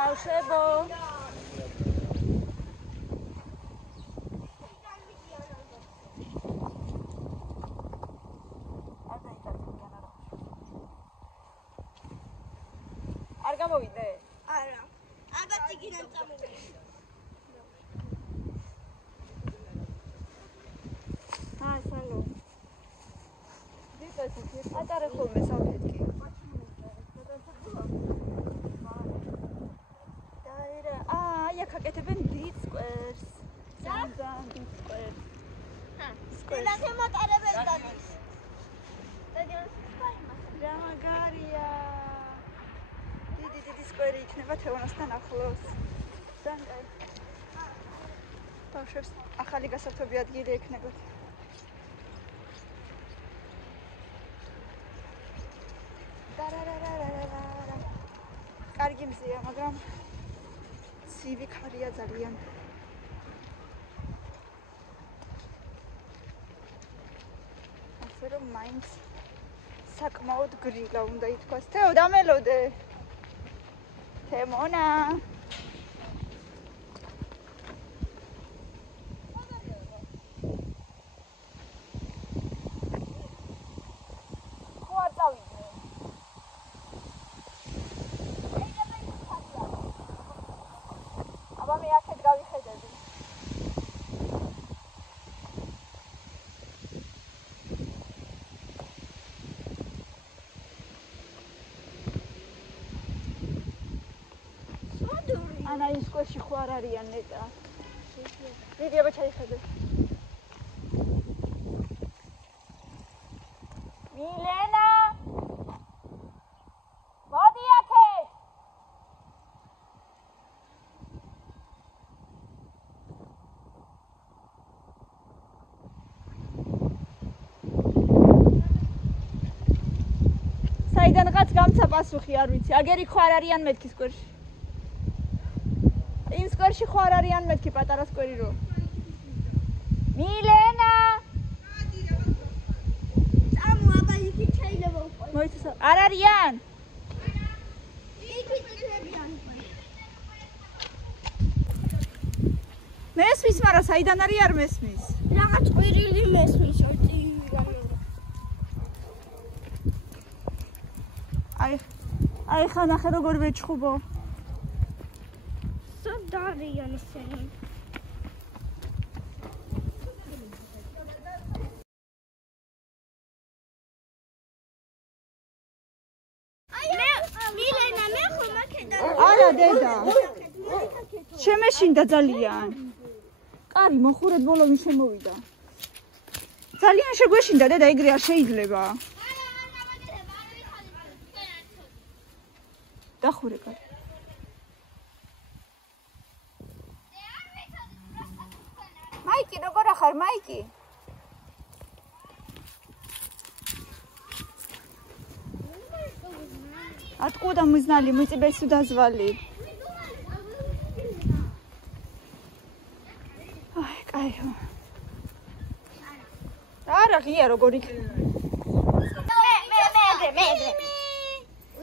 ბავშვებო არ გამოვიდე? არა. ალბათ იგინან წამოვიდე. სალო. დიწყეს ატარე ხოლმე სამფეთქი. აი აქ აკეთებენ დიდ სკვერს. ძალიან დიდ სკვერს. და შემატარებენ დადის. რა მაგარია. დიდი სკვერი იქნება თევანასთან ახლოს. ძალიან კაი. ბავშვებს ახალი გასართობი ადგილი ექნებათ. კარგი მზეა, მაგრამ ცივი ქარია ძალიან. ასე რომ მაინც საკმაოდ გრილა უნდა ითქვას. თეო, დამელოდე. თემონა. ანა ის სკოლაში ხო არ არიან ნეტა. დიდი აბა ჩაიხედე. მილენა! მოდი აქეთ! საიდანღაც გამცა პასუხი არ ვიცი. აგერ იქ ხო არ არიან მეთქი სკოლაში. იმ სკვერში ხო არ არიან მეთქი პატარა სკვერი რო. მილენა! წამო აბა იქით შეიძლება უკვე. მოიცესა. არ არიან? იქით იქნებიან. მესმის, მაგრამ საიდან არის არ მესმის? რაღაც ყვირილი მესმის ორტი. აი ხა ნახე როგორ ვეჩხუბო. დარიან ისინი. მილენა მე ხომ აქედა. არა დედა. შემეშინდა ძალიან. კარი მოხურეთ ბოლომი შემოვიდა. ძალიან შეგვეშინდა დედა, ეგრე არ შეიძლება. დახურე კარი. მაიკი როგორ ახარ მაიკი? откуда мы знали, мы тебя сюда звали. Ай, кайф. არა ღია როგორ იქნება. მე.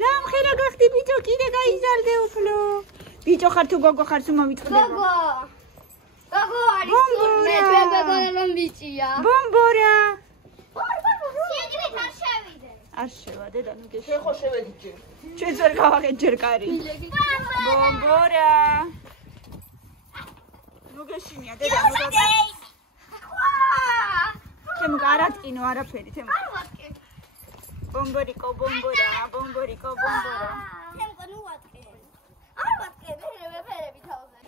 დამხერა გახდი ბიჭო, კიდე გაიზარდე უფრო. ბიჭო ხარ თუ გოგო ხარ თუ მომიწყდება. გოგო არის თურმე, ჩვენ გოგონა რომ ბიჭია. ბომბორა. შეგრეთ არ შევიდე. არ შევა დედა, ნუ გეშ. შენ ხო შევედი ჯერ. ჩვენც ვერ გავაღეთ ჯერ კარი. ბომბორა. ნუ გეშინია დედა, ნუ გაგა. ჩემ გარატკინო არაფერი, თემ. ბომბორიკო, ბომბორა, ბომბორიკო, ბომბორა. თემკო ნუ ვატკე. არ ვატკე, მე ფერები თავზე.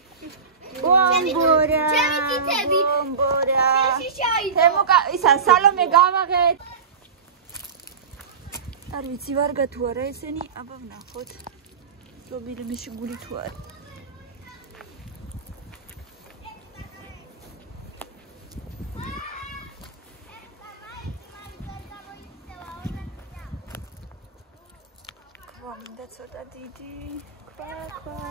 ბომბორა. ჩემი თითები. ბომბორა. შეშაიდო. თემუკა, ისა სალომე გავაღეთ. არ ვიცი ვარგა თუ არა ესენი, აბა ვნახოთ. ზობილი მიშგული თუ არა. მინდა ცოტა დიდი ქვა.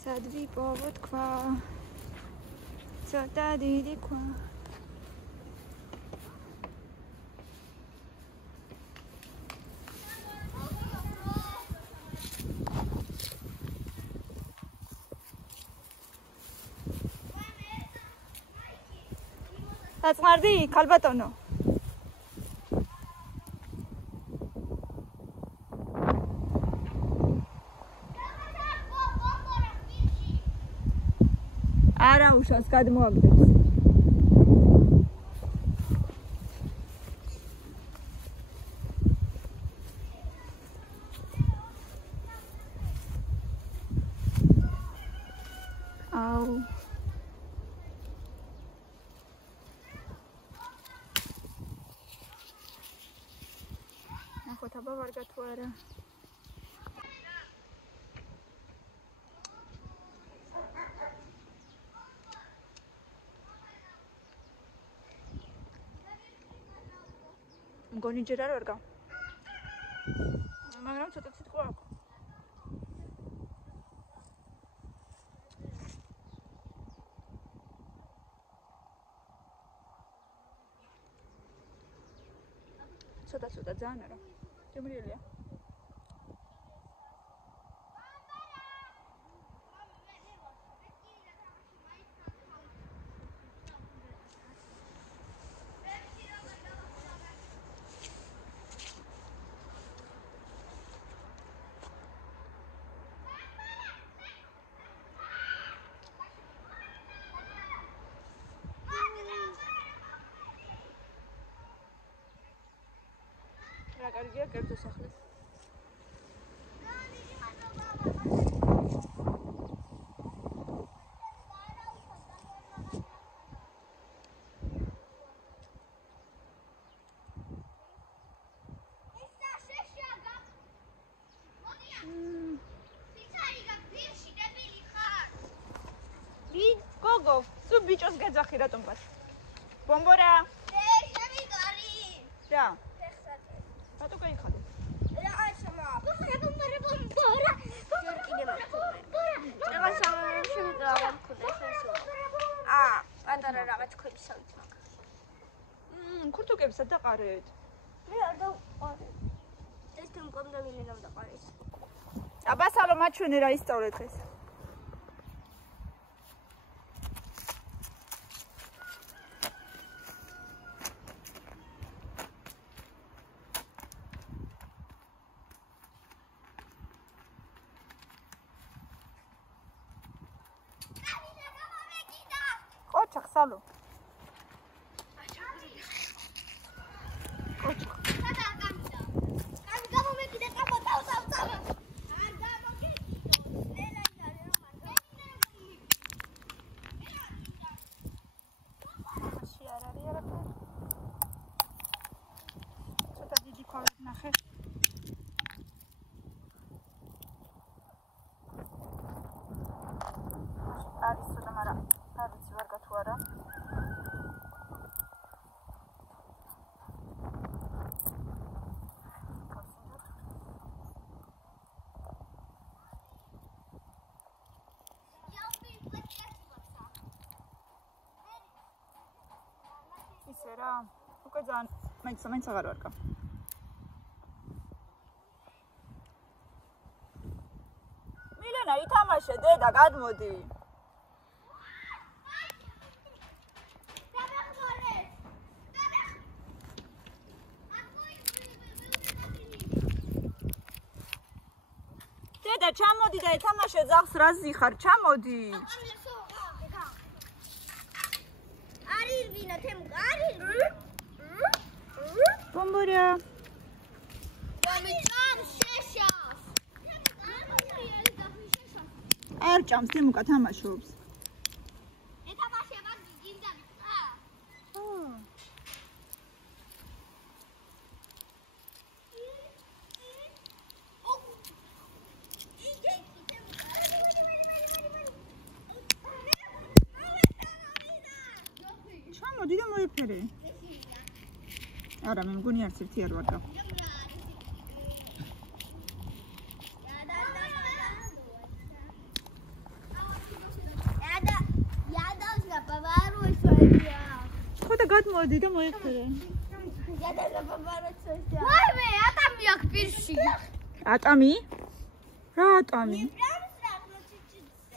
სად ვიპოვოთ ქვა? ცოტა დიდი ქვა. დაწყნარდი ქალბატონო. არა უშავს გადმოაგდებს. აუ ნახოთ აბა ვარგა თუ არა. მგონი ჯერ არ ვარგა. მაგრამ ცოტა სიტყვა აქვს. ცოტა ძალიან არა. გემრიელია. რა კარგია კერძო სახლი. გოგო, თუ ბიჭოს გეძახი რატომ პას? ბომბორა. რა? რატო გაიხადე? რა ასამა? ბომბორა. ეხლა შემიძლია ვამქოდე ესო. პანდარა რაღაც ქვებისავით მაგ. ქურთუკებსა დაყარეთ. მე არ დავყარე. ეს თემ კონდა მინდა დავყარეს. აბასალო მაჩვენე რა ისწავლე დღეს. ოჩახ სალო. ოჩახ. ცოტა დიდი ქვავით ნახე. არის ცოტა, მაგრამ არ ვიცი ვარგა თუ არა. ისე რა, უკვე ძალიან მაინც აღარ ვარგა. მილენა ითამაშე დედა, გადმოდი. დედა ჩამოდი და ეთამაშე ძაღლს რა ზიხარ, ჩამოდი. არის ვინა თემ არის. ბომბორა. შეშავს. არ ჭამს დემუკა თამაშობს. ეთამაშება გინდა ვიწყა. ჩამოდი და მოიფერე. არა, მე მგონი არც ერთი არ ვარგა. ხო და გადმოდი და მოიფერე. ვაიმე, ატამი აქ პირში. ატამი? რა ატამი?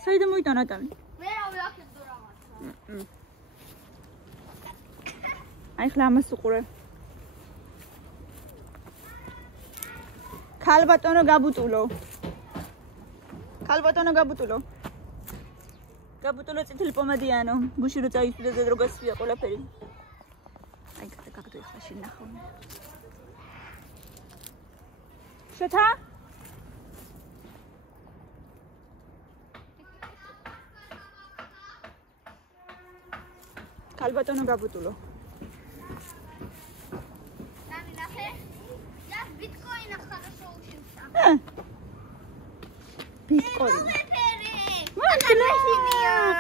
საიდან მოიტანა ატამი? მე რა ვიახეთ თუ რაღაცა. აი ხლა ამას უყურე. ქალბატონო გაბუტულო. გაბუტულო წითელი პომადიანო. გუში რო წაიწვიდა და რო გასვია ყველაფერი. აი გაგდო ხა შინახო. შეთა? ქალბატონო გაბუტულო. დავინახე. და ბიტკოინა ხარაშო უშევსა. ბიტკოინი.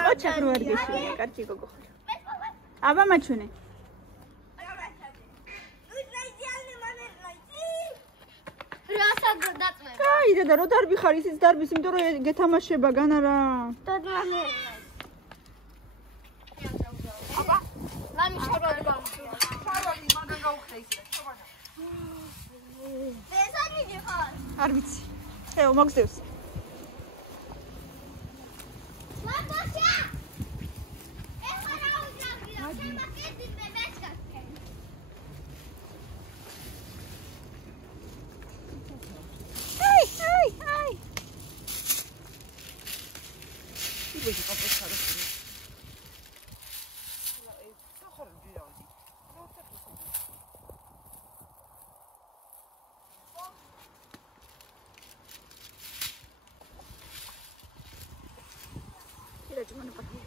ყოჩა რო არ გეშინია, კარგი გოგო ხარ. აბა მაჩუნე. კაი და რო დარბი ხარ ისიც დარბის, იმიტომ რომ გეთამაშება გან არა. აბა, ლამი შოროდი გამხია. შოროდი მაგან გაუხდა ისე, შობანა. ბესანი ხარ. არ ვიცი. ეო მოგზევს. ლამბოშა. ეხლა რა უძრავდი რა, შემაკეთდი მე მეჩქასკენ. აი. იბეჭი ყაფოს ხარასი. სახარ ვირავდი. ირაჯი მონაპატი.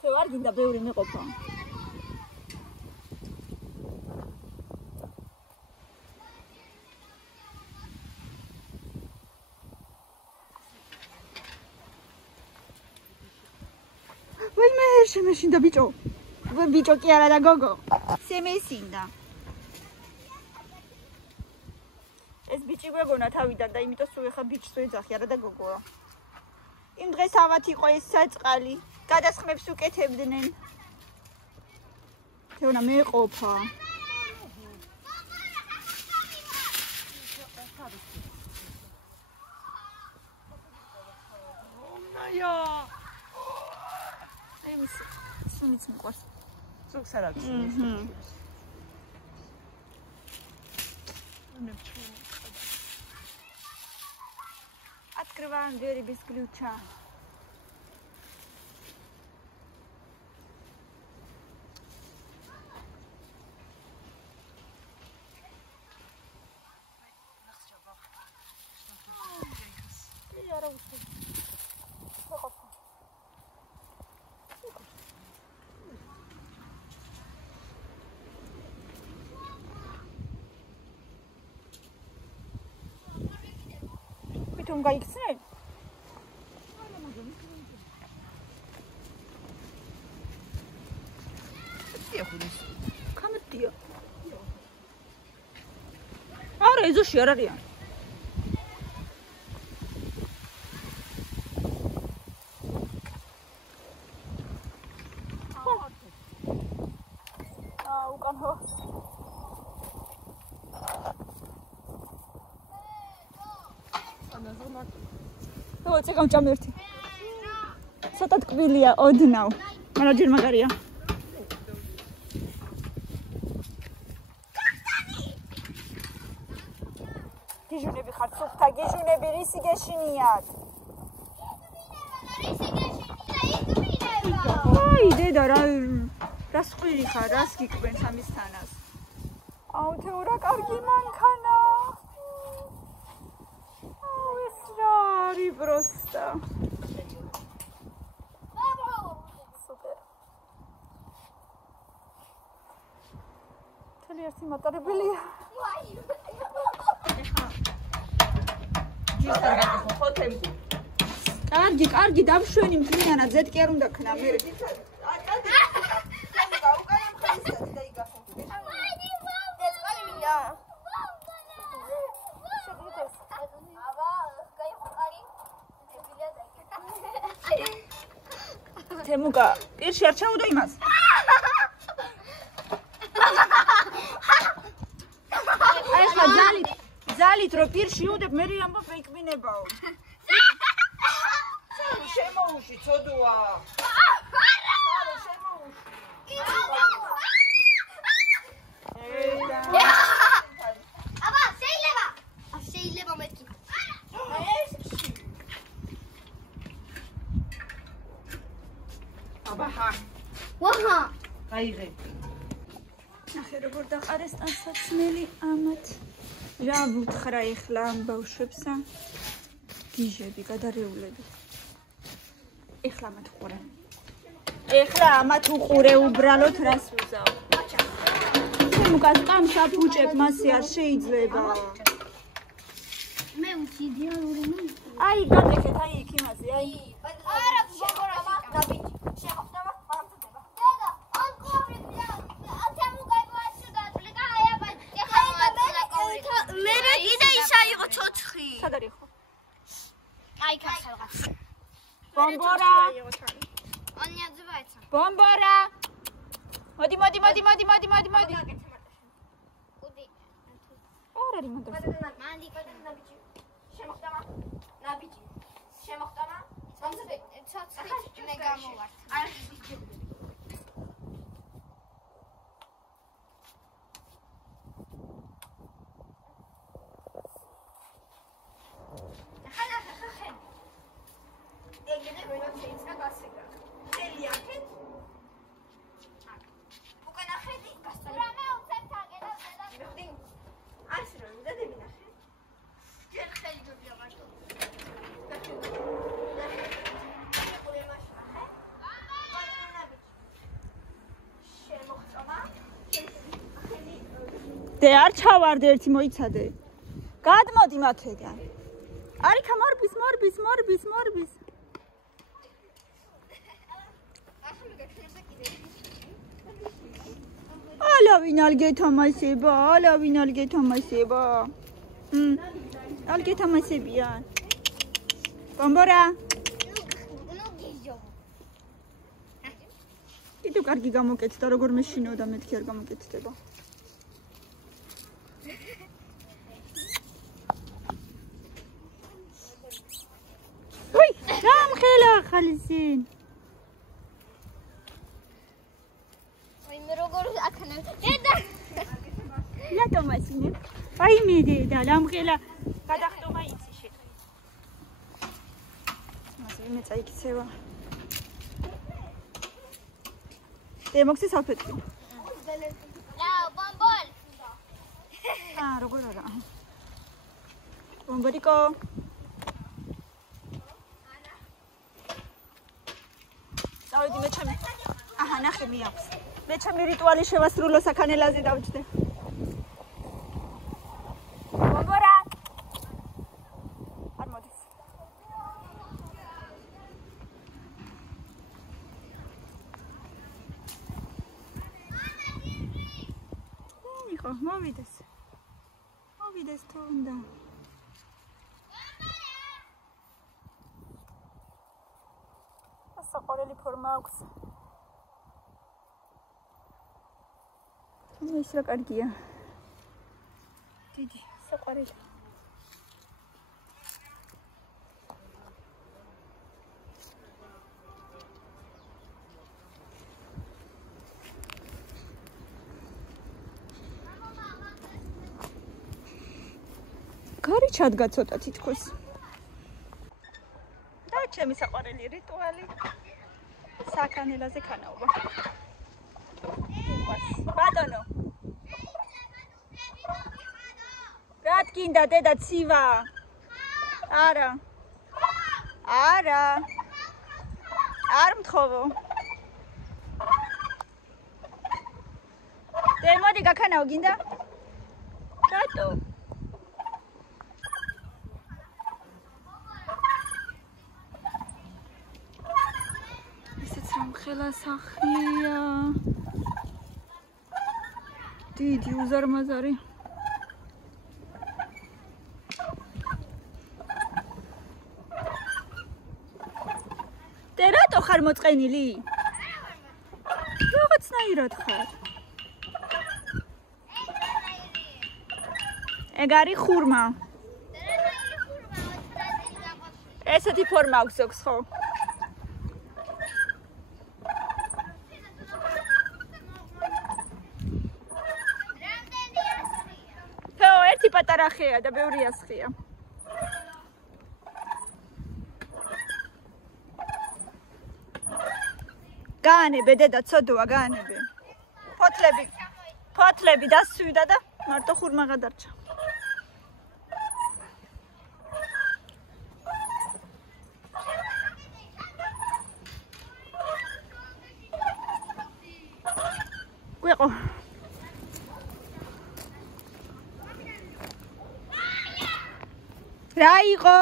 თუ არ გინდა ბევრი მეყოფა. ვაიმე, შემეშინდა ბიჭო. ბიჭო კი არა და გოგო. შემეშინდა. ეს ბიჭი გვეგონა თავიდან და იმიტომ სულ ეხა ბიჭს ვეძახი არა და გოგოა. იმ დღეს ავათ იყო ეს საწყალი. გადასხმებს უკეთებდნენ. თეონა მეყოფა. აია. ეს სულიც მიყვარს. ზოგს არ აქვს. Открываем двери без ключа. 좀 가익스네. 카메띠야. 아래 이zo 시아라리야. 우간호. 제가 좀 이렇게 ცოტა ტკბილია ოდნავ. მაგრამ ჯერ მაგარია. გიჟუნები ხართ, სუფთა გიჟუნები, რისი გეშინიათ? აი, დედა, რა სყვირი ხარ, რას გიკვენ სამისთანას? აუ, თეორა კარგი მანქანა. Არი просто. Супер. თელი ერთი მატარებელია. ჯისთან გაკეთო ხოთემკუ. კარგი, დავშვენი მთლიანად, ზედ კი არ უნდა ქნა მე. თემუკა, პირში არ ჩაუდო იმას. ხალით რო პირში უდებ მე ამბობ ეკმინებაო. შემოუში ცოდუა. აბა შეიძლება მეთქი. აბა ხა. ვაჰა. აიღე. ნახე როგორ დაყარეს ტანსაცმელი ამათ. რა ვუთხრა ეხლა ამ ბავშვებსა? გიჟები, გადარეულები. ეხლა ამათ უყურე. ეხლა ამათ უყურე უბრალოდ რას ვუზაო. შემოგას ყამსა ბუჭებ მასე არ შეიძლება. მე უცი იდეალური მე. აი გადეკეთ აი იქ იმაზე აი. არა შეგორა დაბიჭი. შეხვდება პარამტდება. დედა ამ კორიდორში ათემუ გაიყვანს გადაწყვეტა აი აბა მე კიდე ისა იყო ცოცხი. სად არის ხო? აი ქახალღაც. ბომბორა. ანიაძე ვაიცა. ბომბორა. მოდი. კუდი. არ არის მაგას. მანდი ნაბიჯი შემოხტამა ნაბიჯი შემოხტამა სამზე ცოცხი მე გამოვართ. არ დე არ ჩავარდე ერთი მოიცადე. გადმოდი მათგან. არიქა მორბის. ალავინ ალგეთამასება. ალგეთამასებიან. ბომბორა. ნუ გიჟო. კიდევ კარგი გამოკეთდა როგორ მეშინო და მეთქი არ გამოკეთდება. ვაი, გამხელა ხალისინ. აი მე როგორ აქნევ. დედა. რატომ ასინე? აი მე დედა, გამხელა. გადახტომა იცი შეთქვი. მასე მე წაიქცევა. დე მოხსი საფეთქი. რა ბომბოლ. როგორ არა. ბომბორიკო. წავედი მე ჩემი. აჰა, ნახე მე აქვს. მე ჩემი რიტუალი შევასრულო საქანელაზე დავჯდე. ბომბორა. არ მოდის. ნიკო, მოვიდეს. მოვიდეს თუ უნდა. საყარელი ფორმა აქვს. ეს რა კარგია. დიდი, საყარელი. გარი ჩადგა ცოტა თითქოს. და ჩემი საყვარელი რიტუალი საქანელაზე ქანაობა. ბატონო. რა გინდა დედა ცივა? არა. არ მთხოვო. დე მოდი გაქანაო გინდა? რატო? ხელა სახლია. დიდი უზარმაზარი. დე რატო ხარ მოწყენილი? რაღაცნაირად ხარ. ეგ არის ხურმა. ესეთი ფორმა აქვს ზოგს, ხო? თო, ერთი პატარა ხეა და ბევრი ასხია. გაანებე დედა, ცოდოა, გაანებე. ფოთლები დასვიდა და მარტო ხურმა გადარჩა. გვიყო. რა იყო?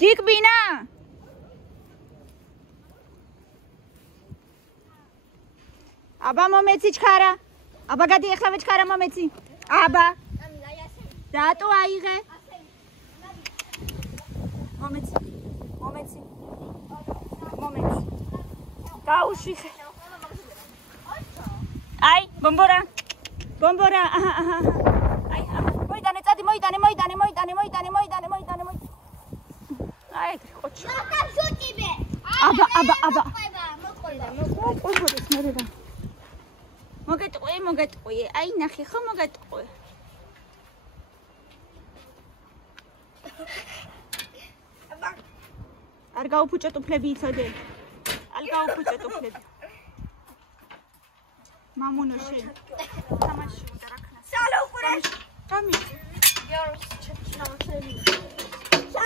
გიკბინა? აბა მომეცი ჩქარა. აბა გადი ეხლა ჩქარა მომეცი. აბა. რატო აიღე? მომეცი. გაუშვიხე. აი, ბომბორა. აი, მოიდანე წადი, მოიდანე. აი, ხოჩი. აბა. მოყოლდეს მერე რა. მოგეტყვი. აი, ნახე ხო მოგეტყვი. არ გაუფუჭო ტუფლები იცოდე. მამონო შენ. თამაში უნდა რა ქნა. სალო უყურე. გამიჩი.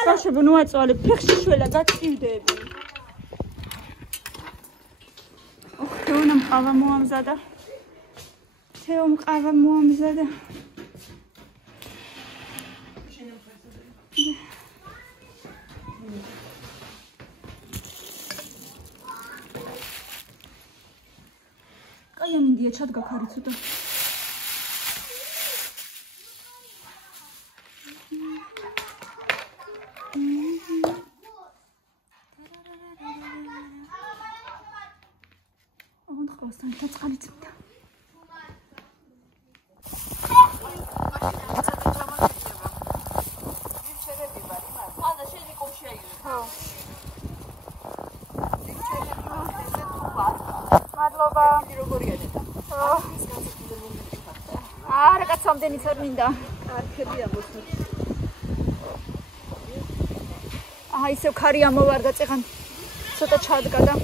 საშობ ნუაწვალე ფეხში შველა გაწივდები. თეონა მყავა მოამზადა. კაი ამინდია ჩადგა ხარი ცოტა. ოღონდ ხოსთან დაწყალი წმდა. არა კაცამდენი წერმინდა. არქებია მოსული. ისევ ქარი ამოვარდა წეღან. ცოტა ჩადგა და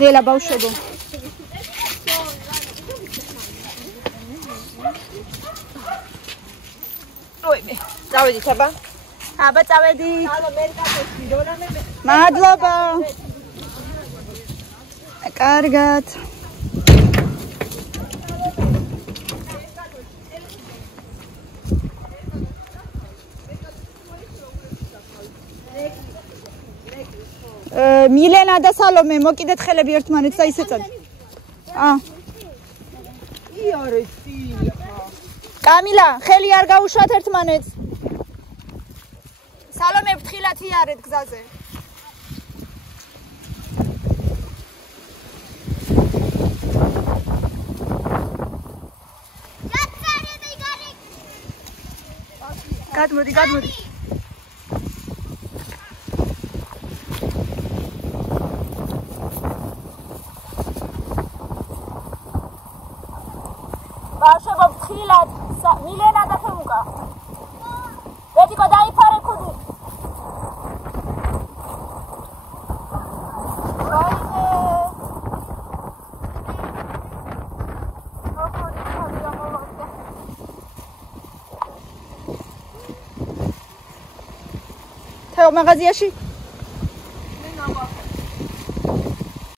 ნელა ბავშვებო. წავედით აბა. წავედით. მადლობა. კარგად. მილენა და სალომე მოკიდეთ ხელები ერთმანეთს და ისე წად. კამილა, ხელი არ გაუშვათ ერთმანეთს. სალომე ფრთხილად იარეთ გზაზე. გადმოდი. ბავშვებო ფრთხილად, მილენა და თემუკა. ბედიკო დაიფარე ქუდი. თეო მაღაზიაში? მე ნაბახე.